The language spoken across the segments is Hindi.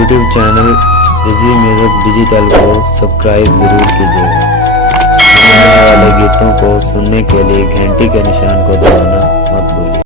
YouTube channel easy music digital को सब्सक्राइब जरूर कीजिएगा। आने वाले गीतों को सुनने के लिए घंटी के निशान को दबाना मत भूलिए।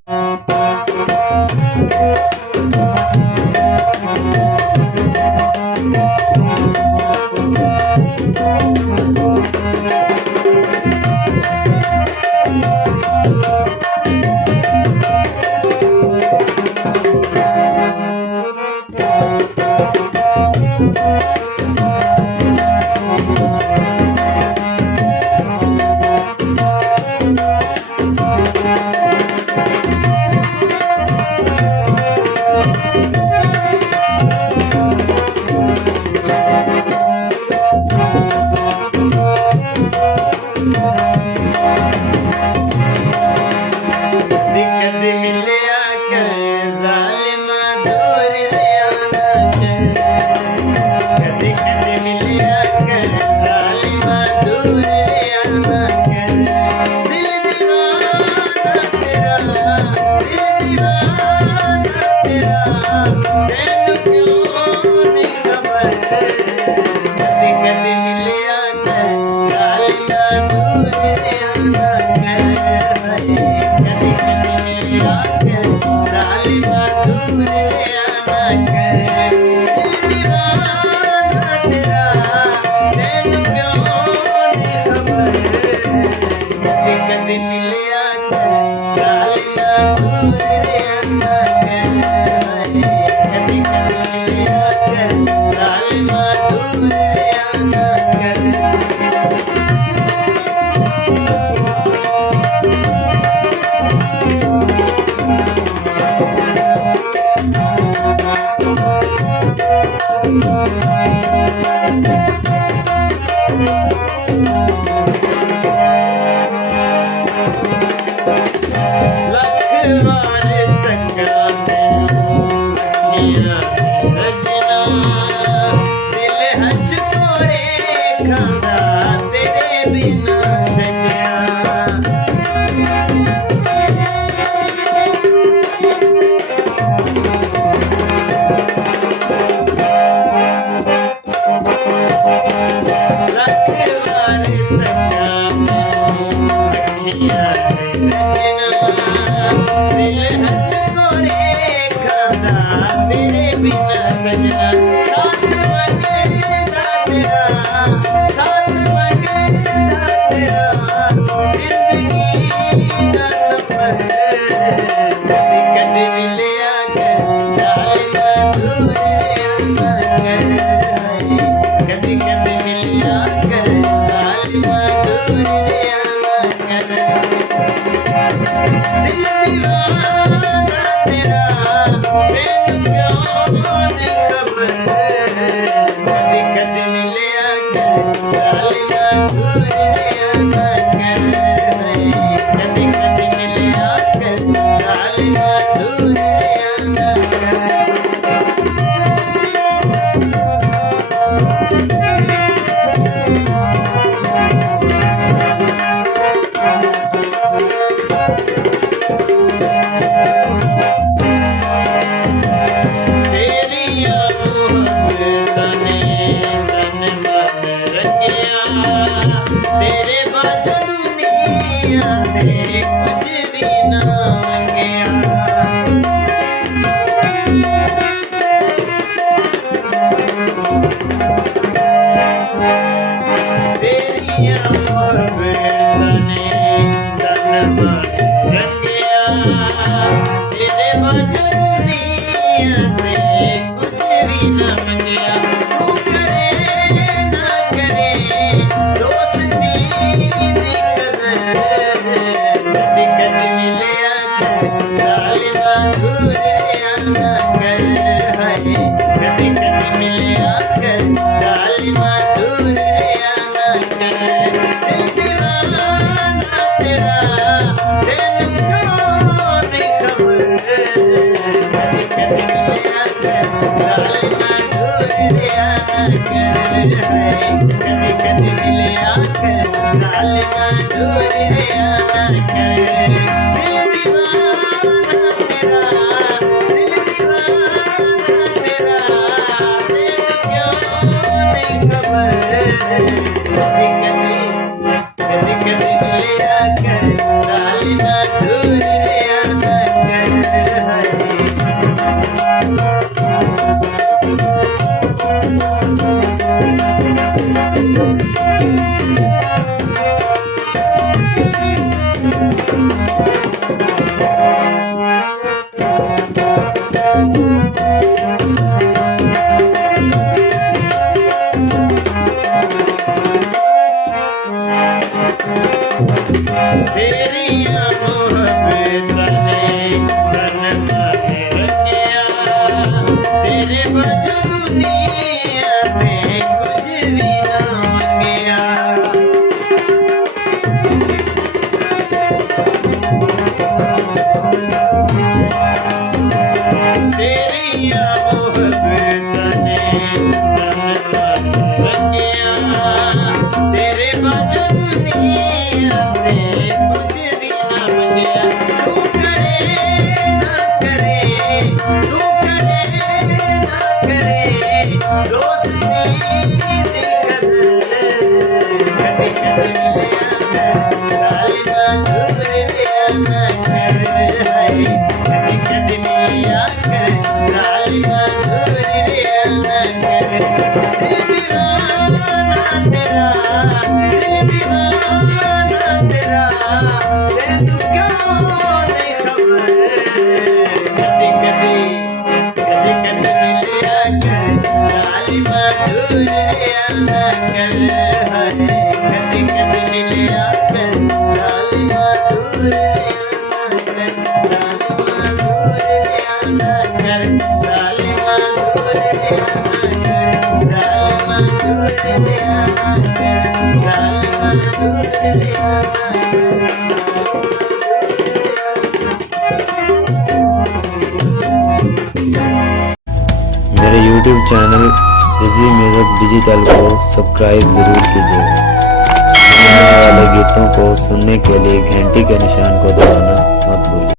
कदी कदी कदी कदी मिलिया कर सालिमा दूर रिया ना कर हाय तेरिया मोहब्बत ने तन मन रखिया तेरे वजह दुनिया ते कुछ भी ना मंगिया तेरिया मोहब्बत ने तन मन रखिया तेरे वजह दुनिया ते कुछ भी ना मंगिया तू करे ना करे तू करे ना करे दोस्ती दी कदर कदी कदी मिलिया कर सालिमा दूर रिया ना कर हाय कदी कदी मिलिया कर सालिमा दूर रिया ना कर दिल दीवाना तेरा दिल दीवाना तेरा ये तू क्यों नहीं खबर कदी कदी कदी कदी मिलिया कर सालिमा दूर रिया ना कर हाय कदी कदी मिलिया कर सालिमा दूर रिया ना कर सालिमा दूर रिया ना कर सालिमा दूर रिया ना कर सालिमा दूर रिया ना मेरे YouTube channel easy music digital को सब्सक्राइब जरूर कीजिएगा। नए वाले गीतों को सुनने के लिए घंटी के निशान को दबाना मत भूलिए।